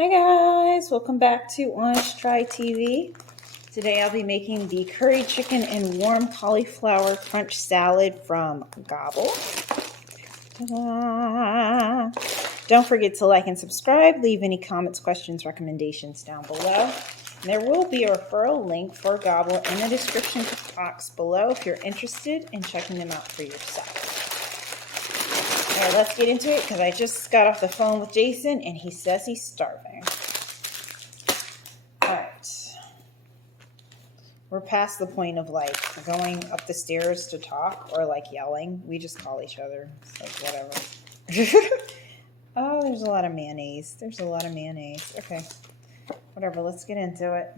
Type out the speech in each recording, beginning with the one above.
Hi guys, welcome back to Honest Try TV. Today I'll be making the curried chicken and warm cauliflower crunch salad from Gobble. Ta-da! Don't forget to like and subscribe. Leave any comments, questions, recommendations down below. There will be a referral link for Gobble in the description box below if you're interested in checking them out for yourself. All right, let's get into it because I just got off the phone with Jason and he says he's starving. All right. We're past the point of like going up the stairs to talk or like yelling. We just call each other. It's like whatever. Oh, there's a lot of mayonnaise. Okay. Whatever, let's get into it.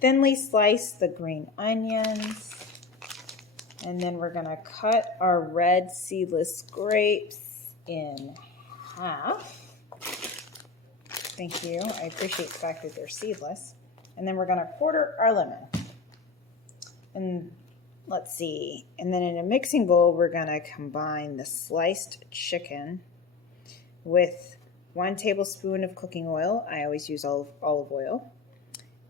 Thinly slice the green onions. And then we're gonna cut our red seedless grapes in half. Thank you. I appreciate the fact that they're seedless. And then we're gonna quarter our lemon. And let's see. And then in a mixing bowl, we're gonna combine the sliced chicken with 1 tablespoon of cooking oil. I always use olive oil.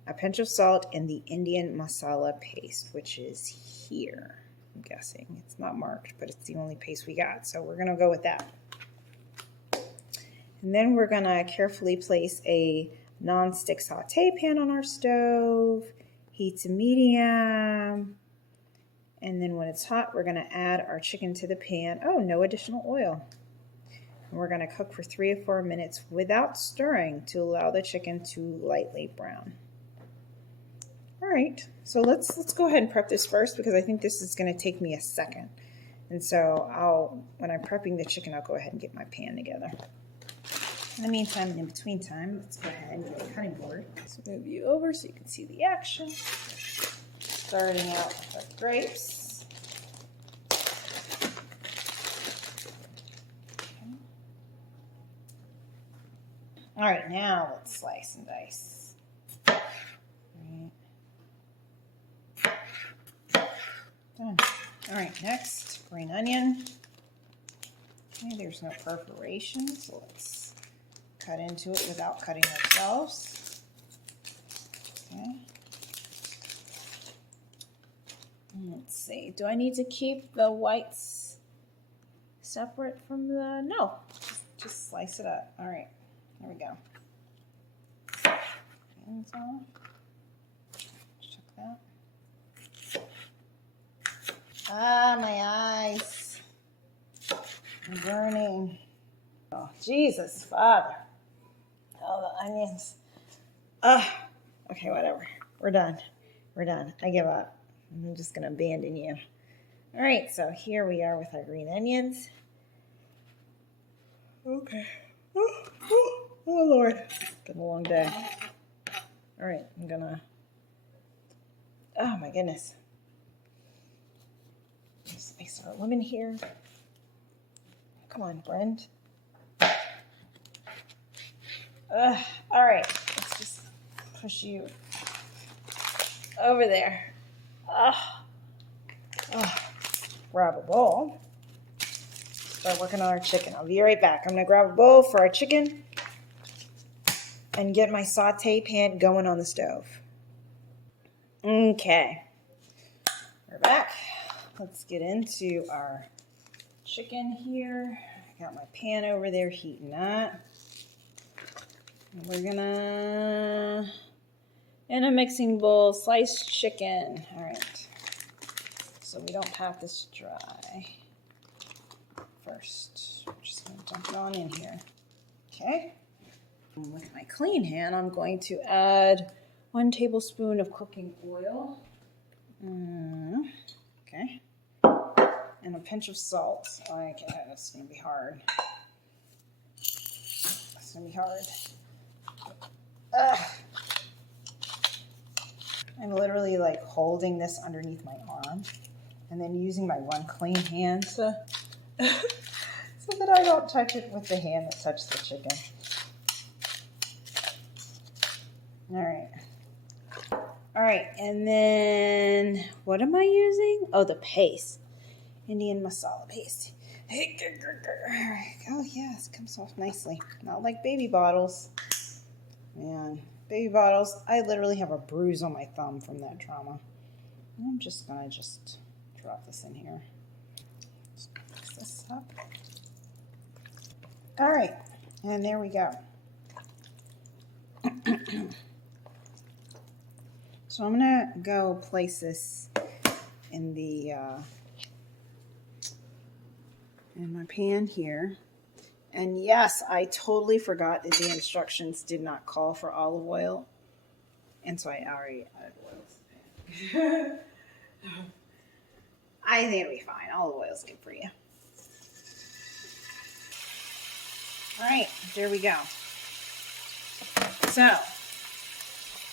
A pinch of salt and the Indian masala paste, which is here. I'm guessing it's not marked, but it's the only paste we got, so we're gonna go with that. And then we're gonna carefully place a non-stick saute pan on our stove, heat to medium, and then when it's hot, we're gonna add our chicken to the pan. Oh, no additional oil. And we're gonna cook for 3 or 4 minutes without stirring to allow the chicken to lightly brown. All right, so let's go ahead and prep this first because I think this is going to take me a second. And so when I'm prepping the chicken, I'll go ahead and get my pan together. In the meantime, and in between time, let's go ahead and get a cutting board. Let's move you over so you can see the action. Starting out with our grapes. Okay. All right, now let's slice and dice. Done. All right, next, green onion. Okay, there's no perforation, so let's cut into it without cutting ourselves. Okay. Let's see, do I need to keep the whites separate from the, no, just slice it up. All right, there we go. Hands on. Check that. Ah, my eyes. I'm burning. Oh, Jesus, Father. Oh, the onions. Okay, whatever. We're done. I give up. I'm just going to abandon you. All right, so here we are with our green onions. Okay. Oh, Lord. It's been a long day. All right, I'm going to... Oh, my goodness. Slice our lemon here. Come on, Brent. All right, let's just push you over there. Grab a bowl. Start working on our chicken. I'll be right back. I'm gonna grab a bowl for our chicken and get my saute pan going on the stove. Okay, we're back. Let's get into our chicken here. I got my pan over there heating up. And we're gonna, in a mixing bowl, slice chicken. All right, so we don't have this dry. First, I'm just gonna dump it on in here. Okay, and with my clean hand, I'm going to add 1 tablespoon of cooking oil. Okay. And a pinch of salt. Okay, that's gonna be hard. It's gonna be hard. I'm literally like holding this underneath my arm and then using my one clean hand so that I don't touch it with the hand that touched the chicken. All right, and then what am I using? Oh, the paste. Indian masala paste. Oh yes, it comes off nicely. Not like baby bottles. Man, baby bottles. I literally have a bruise on my thumb from that trauma. I'm just gonna drop this in here. Just mix this up. All right, and there we go. So I'm gonna go place this in the in my pan here. And yes, I totally forgot that the instructions did not call for olive oil. And so I already added oil. I think it'll be fine. Olive oil is good for you. All right, there we go. So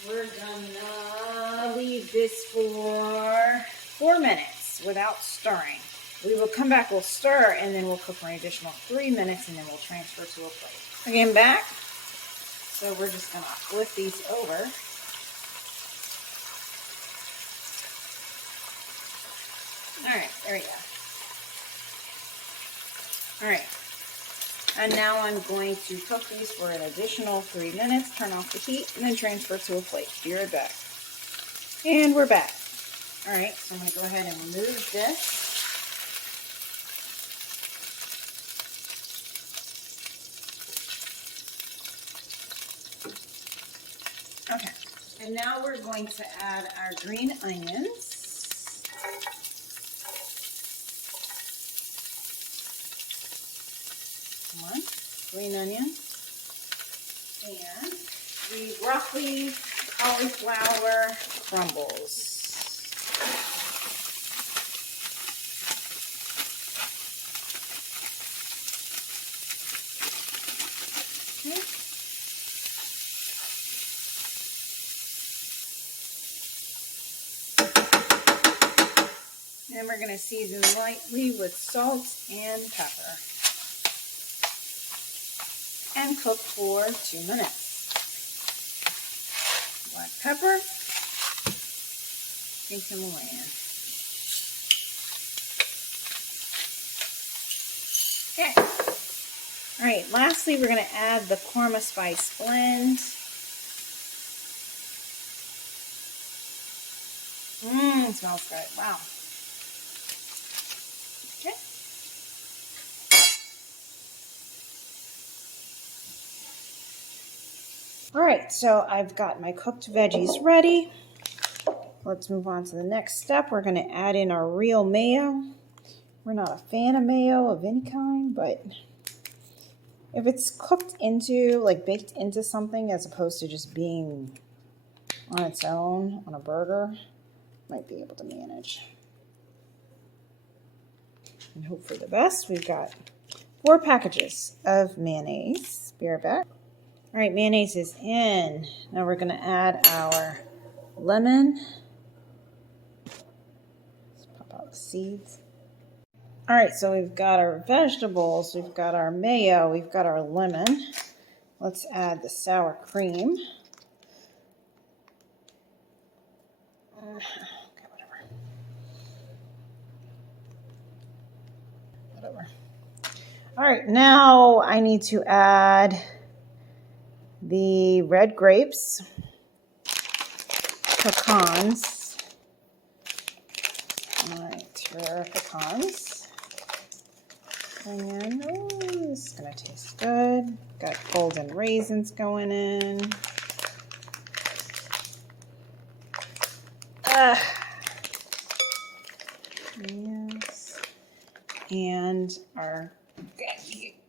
we're gonna leave this for 4 minutes without stirring. We will come back, we'll stir, and then we'll cook for an additional 3 minutes, and then we'll transfer to a plate. Again, back. So we're just gonna flip these over. All right, there we go. All right. And now I'm going to cook these for an additional 3 minutes, turn off the heat, and then transfer to a plate. Be right back. And we're back. All right, so I'm going to go ahead and remove this. Okay, and now we're going to add our green onions. One green onion, and the broccoli cauliflower crumbles. Okay. And we're going to season lightly with salt and pepper. And cook for 2 minutes. Black pepper, pink Himalayan. Okay. All right, lastly, we're going to add the korma spice blend. It smells good. Wow. Okay. All right, so I've got my cooked veggies ready. Let's move on to the next step. We're going to add in our real mayo. We're not a fan of mayo of any kind, but if it's cooked into, like baked into something as opposed to just being on its own on a burger, might be able to manage. And hope for the best. We've got 4 packages of mayonnaise. Be right back. All right, mayonnaise is in. Now we're going to add our lemon. Let's pop out the seeds. All right, so we've got our vegetables, we've got our mayo, we've got our lemon. Let's add the sour cream. Okay, whatever. All right, now I need to add the red grapes, pecans. All right, here are pecans. And oh, this is gonna taste good. Got golden raisins going in. Yes. And our,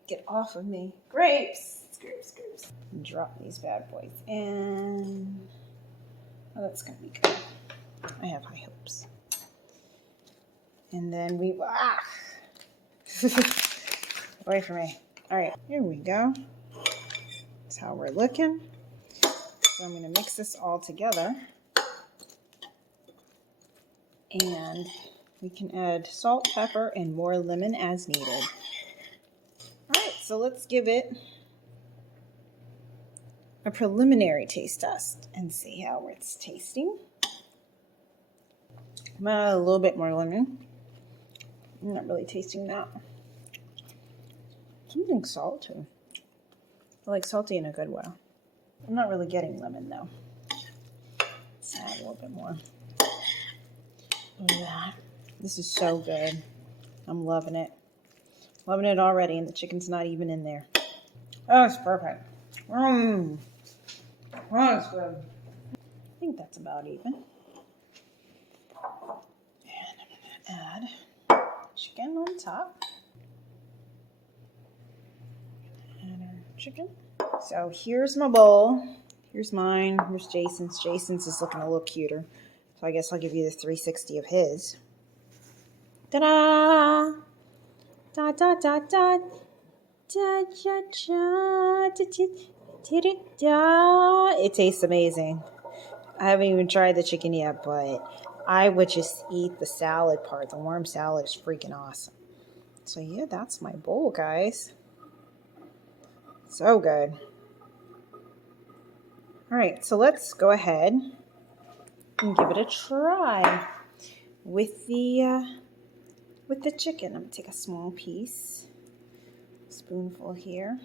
get off of me, grapes. Grapes. Drop these bad boys in. Oh, that's gonna be good. I have high hopes. And then we, away from me. All right, here we go. That's how we're looking. So I'm gonna mix this all together. And we can add salt, pepper, and more lemon as needed. All right, so let's give it a preliminary taste test and see how it's tasting. I'm gonna add a little bit more lemon. I'm not really tasting that. Something salty. I like salty in a good way. I'm not really getting lemon though. Let's add a little bit more. Look at that. This is so good. I'm loving it. Loving it already, and the chicken's not even in there. Oh, it's perfect. Oh, that's good. I think that's about even. And I'm gonna add chicken on top. Add our chicken. So here's my bowl. Here's mine. Here's Jason's. Jason's is looking a little cuter. So I guess I'll give you the 360 of his. Ta-da! Da da da da da da da da da. It tastes amazing. I haven't even tried the chicken yet, but I would just eat the salad part. The warm salad is freaking awesome. So yeah, that's my bowl, guys. So good. All right, so let's go ahead and give it a try with the chicken. I'm gonna take a small piece, spoonful here.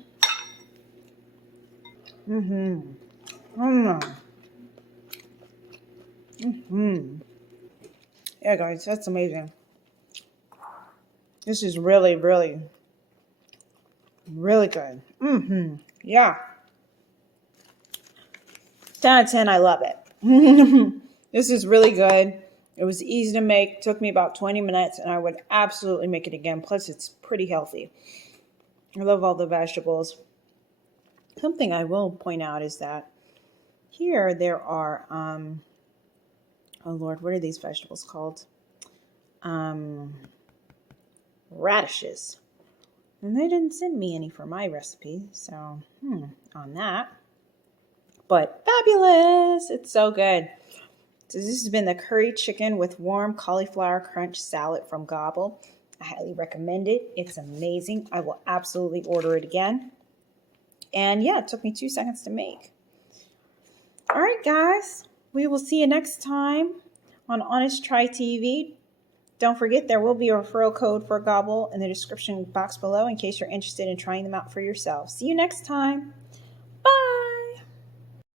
Yeah, guys, that's amazing. This is really, really, really good. Yeah. 10 out of 10, I love it. This is really good. It was easy to make. Took me about 20 minutes, and I would absolutely make it again. Plus, it's pretty healthy. I love all the vegetables. Something I will point out is that here there are, oh Lord, what are these vegetables called? Radishes. And they didn't send me any for my recipe, so on that. But fabulous! It's so good. So this has been the curry chicken with warm cauliflower crunch salad from Gobble. I highly recommend it. It's amazing. I will absolutely order it again. And yeah, it took me 2 seconds to make. All right, guys. We will see you next time on Honest Try TV. Don't forget, there will be a referral code for Gobble in the description box below in case you're interested in trying them out for yourself. See you next time. Bye.